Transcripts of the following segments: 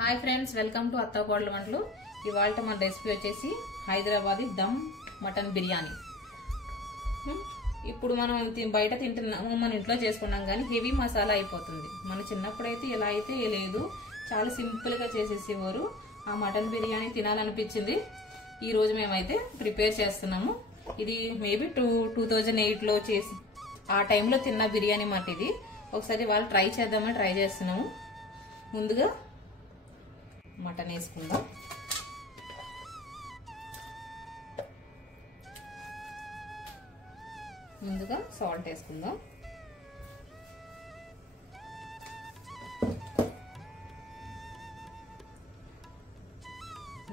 Hi friends welcome to अत्ता कोडल వంటలు ఇవాల్ట మన రెసిపీ వచ్చేసి హైదరాబాదీ దమ్ మటన్ బిర్యానీ ఇప్పుడు మనం బయట తింటున్నాము మన ఇంట్లో చేసుకున్నాం గాని హెవీ మసాలా అయిపోతుంది మన చిన్నప్పుడు అయితే ఇలా అయితే లేదు చాలా సింపుల్ గా చేసేసేవారు ఆ మటన్ బిర్యానీ తినాలనిపించింది ఈ రోజు మేమైతే ప్రిపేర్ చేస్తున్నాము ఇది మేబీ 2008 లో చేసి ఆ టైం లో తిన్న బిర్యానీ మాట ఇది ఒకసారి వాళ్ళు ట్రై చేద్దామని ట్రై చేస్తున్నాము ముందుగా మటన్ వేసుకుందాం ముందుగా సాల్ట్ వేసుకుందాం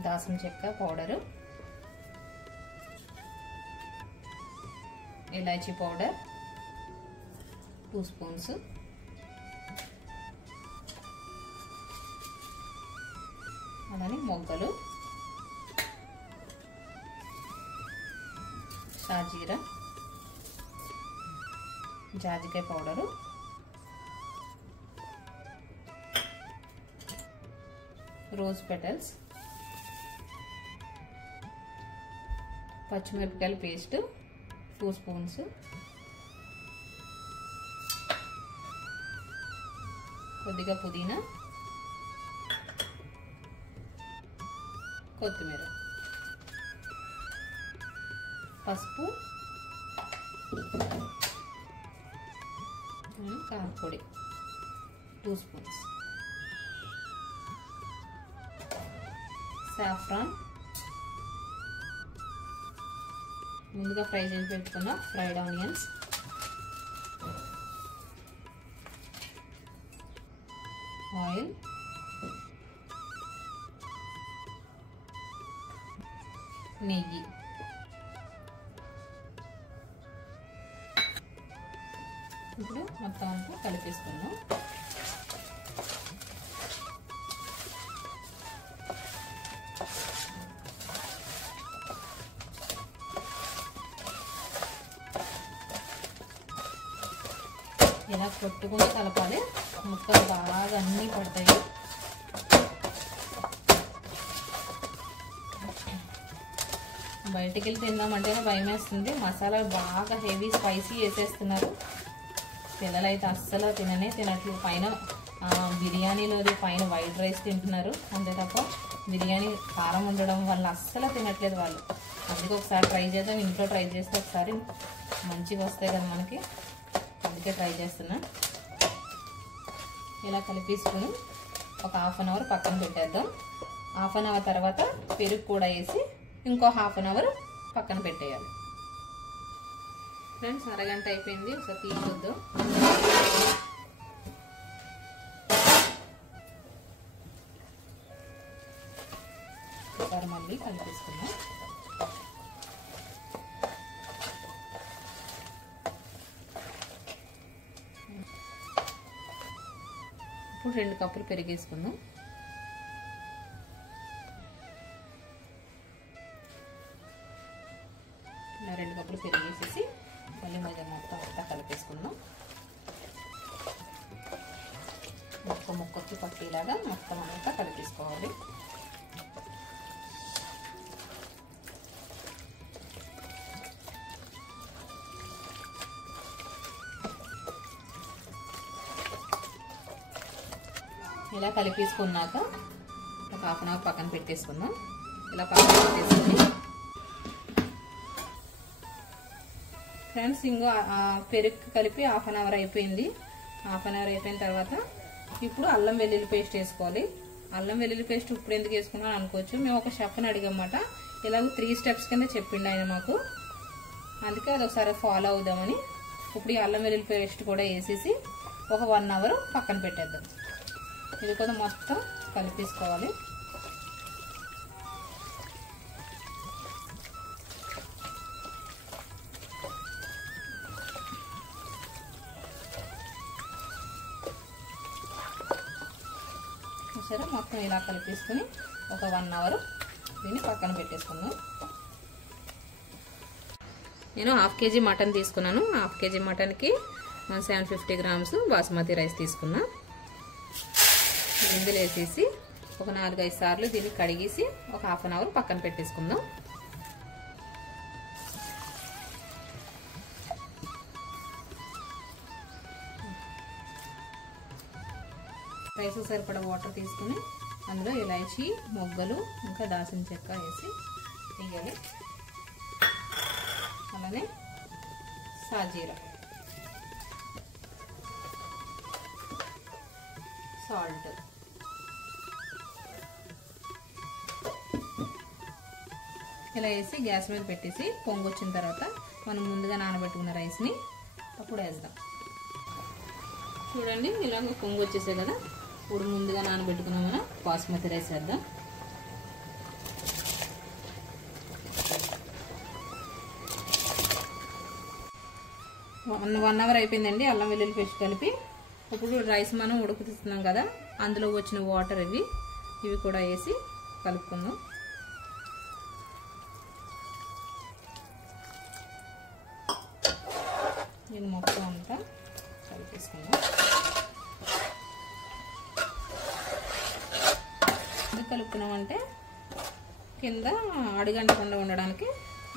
దాల్చిన చెక్క పౌడర్ ఇలాచీ పౌడర్ 2 స్పూన్స్ అలానే మొగ్గలు షాజీరా జాజికాయ పౌడరు రోజ్ పెటల్స్ పచ్చిమిరపకాయల పేస్ట్ 2 స్పూన్స్ కొద్దిగా పుదీనా కొత్తిమీర పసుపు కారపొడి 2 స్పూన్స్ సాఫ్రాన్ ముందుగా ఫ్రై చేసి పెట్టుకున్న ఫ్రైడ్ ఆనియన్స్ ఆయిల్ నెయ్యి ఇప్పుడు మొత్తం అంతా కలిపేసుకుందాం ఇలా కొట్టుకుని కలపాలి ముక్కలు బాగా అన్నీ పడతాయి బయటికి వెళ్ళి తిందామంటేనే భయం వేస్తుంది మసాలా బాగా హెవీ స్పైసీ వేసేస్తున్నారు పిల్లలు అయితే అస్సలు తినట్లేదు పైన బిర్యానీలోది పైన వైట్ రైస్ తింటున్నారు అంతే తప్ప బిర్యానీ కారం ఉండడం వల్ల అస్సలు తినట్లేదు వాళ్ళు అందుకే ఒకసారి ట్రై చేద్దాం ఇంట్లో ట్రై చేస్తే ఒకసారి మంచిగా వస్తాయి కదా మనకి అందుకే ట్రై చేస్తున్నా ఇలా కలిపేసుకుని ఒక హాఫ్ అన్ అవర్ పక్కన పెట్టేద్దాం హాఫ్ అన్ అవర్ తర్వాత పెరుగు కూడా వేసి ఇంకో హాఫ్ అన్ అవర్ పక్కన పెట్టేయాలి ఫ్రెండ్స్ అరగంట అయిపోయింది ఒకసారి తీసుకోద్దాం ఒకసారి మళ్ళీ కలిపేసుకుందాం ఇప్పుడు 2 కప్పులు పెరిగేసుకుందాం ఇలా 2 కప్పులు పెరిగేసేసి మళ్ళీ మొత్తం అంతా కలిపేసుకుందాం ముక్కకి పట్టేలాగా మొత్తం అంతా కలిపేసుకోవాలి ఇలా కలిపేసుకున్నాక ఒక హాఫ్ అన్ అవర్ పక్కన పెట్టేసుకుందాం ఇలా పక్కన పెట్టేసుకుని ఫ్రెండ్స్ ఇంకో పెరుగు కలిపి హాఫ్ అన్ అవర్ అయిపోయింది హాఫ్ అన్ అవర్ అయిపోయిన తర్వాత ఇప్పుడు అల్లం వెల్లుల్లి పేస్ట్ వేసుకోవాలి అల్లం వెల్లుల్లి పేస్ట్ ఇప్పుడు ఎందుకు వేసుకున్నాను అనుకోవచ్చు మేము ఒక షెఫ్ని అడిగామన్నమాట ఇలాగ 3 స్టెప్స్ కింద చెప్పిండు ఆయన మాకు అందుకే అది ఒకసారి ఫాలో అవుదామని ఇప్పుడు ఈ అల్లం వెల్లుల్లి పేస్ట్ కూడా వేసేసి ఒక 1 అవర్ పక్కన పెట్టేద్దాం ఇది కూడా మొత్తం కలిపేసుకోవాలి సరే మొత్తం ఇలా కలిపేసుకుని ఒక 1 అవర్ దీన్ని పక్కన పెట్టేసుకుందాం నేను హాఫ్ కేజీ మటన్ తీసుకున్నాను హాఫ్ కేజీ మటన్కి 750 grams బాస్మతి రైస్ తీసుకున్నా ఇందులో వేసేసి ఒక 4-5 సార్లు దీన్ని కడిగేసి ఒక హాఫ్ అన్ అవర్ పక్కన పెట్టేసుకుందాం. రైస్ సరిపడా వాటర్ తీసుకుని అందులో ఇలాచీ, మొగ్గలు, ఇంకా దాల్చిన చెక్క వేసి తీయాలి. అలానే సాజీరా, సాల్ట్, ఇలా వేసి గ్యాస్ మీద పెట్టేసి పొంగు వచ్చిన తర్వాత మనం ముందుగా నానబెట్టుకున్న రైస్ని అప్పుడు వేద్దాం. చూడండి ఇలాగ పొంగు వచ్చేసాయి కదా. ఇప్పుడు ముందుగా నానబెట్టుకున్నాం మనం బాస్మతి రైస్ వేద్దాం. వన్ అవర్ అయిపోయిందండి అల్లం వెల్లుల్లి పేస్ట్ కలిపి. ఇప్పుడు రైస్ మనం ఉడుకుతున్నాం కదా, అందులో వచ్చిన వాటర్ ఇవి కూడా వేసి కలుపుకుందాం. ఇది మొత్తం అంతా కలిపేసుకుందాం. ఎందుకు కలుపుతున్నామంటే కింద అడుగంటకుండా ఉండడానికి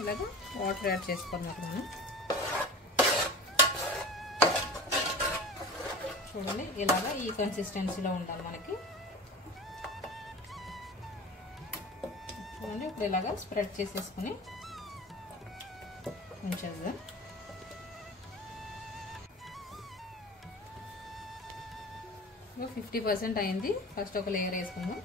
ఇలాగ వాటర్ యాడ్ చేసుకున్నాం. మనం చూడండి ఇలాగ ఈ కన్సిస్టెన్సీలో ఉండాలి మనకి. చూడండి ఇప్పుడు ఇలాగ స్ప్రెడ్ చేసేసుకుని ఉంచేద్దాం. ఇంకా 50% అయింది. ఫస్ట్ ఒక లేయర్ వేసుకుందాం.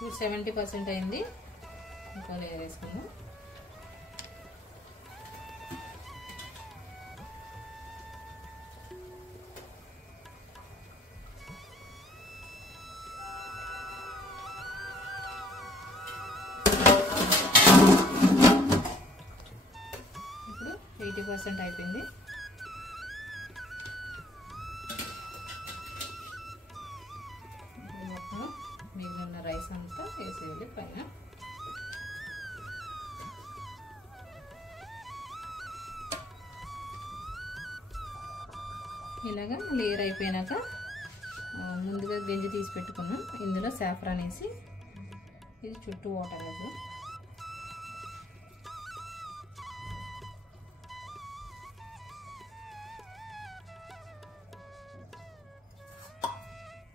ఇప్పుడు 70% అయింది. ఇంకో లేయర్ వేసుకుందాం. ఇప్పుడు 80% అయిపోయింది. మిగిలిన రైస్ అంతా వేసేయాలి పైన. ఇలాగా లేయర్ అయిపోయినాక ముందుగా గంజి తీసి పెట్టుకున్నాం. ఇందులో సాఫ్రాన్ వేసి ఇది చుట్టూ వాటర్ వేద్దాం.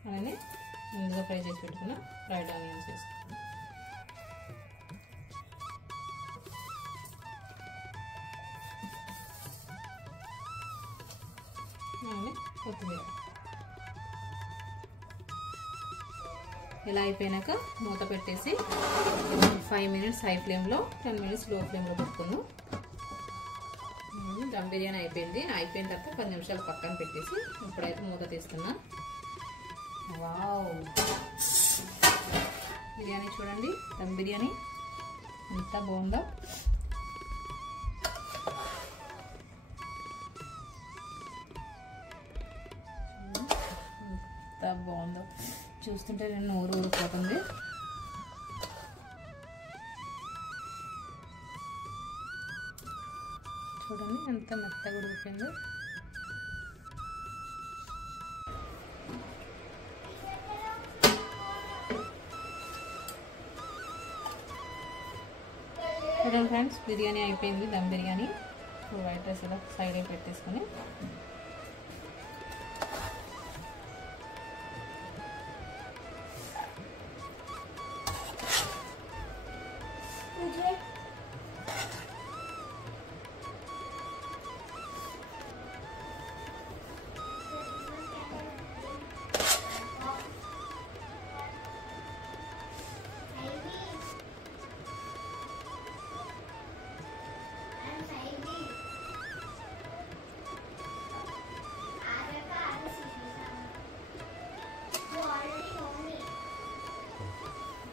అలానే ముందుగా ఫ్రై చేసి పెట్టుకున్న ఫ్రైడ్ ఆనియన్స్ వేసుకుంటాం. అలానే కొత్తిమీర. ఇలా అయిపోయినాక మూత పెట్టేసి 5 మినిట్స్ హై ఫ్లేమ్లో, 10 మినిట్స్ లో ఫ్లేమ్లో పెట్టుకుందాం. దమ్ బిర్యానీ అయిపోయింది. అయిపోయిన తర్వాత 10 నిమిషాలు పక్కన పెట్టేసి ఇప్పుడైతే మూత తీస్తున్నా. వావ్, బిర్యానీ చూడండి, దమ్ బిర్యానీ ఎంత బాగుందో. ఎంత బాగుందో చూస్తుంటే నేను నోరు ఊరిపోతుంది. చూడండి ఎంత మెత్తగా ఉడికిపోయిందో. చూడండి ఫ్రెండ్స్, బిర్యానీ అయిపోయింది, దమ్ బిర్యానీ. వైట్ రైస్ ఇలా సైడ్ పెట్టేసుకొని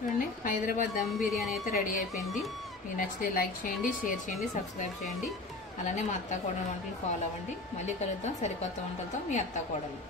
చూడండి, హైదరాబాద్ దమ్ బిర్యానీ అయితే రెడీ అయిపోయింది. మీకు నచ్చితే లైక్ చేయండి, షేర్ చేయండి, సబ్స్క్రైబ్ చేయండి. అలానే మా అత్త కోడలు వంటలు ఫాలో అవ్వండి. మళ్ళీ కలుద్దాం సరికొత్త వంటలతో. మీ అత్త కోడలు.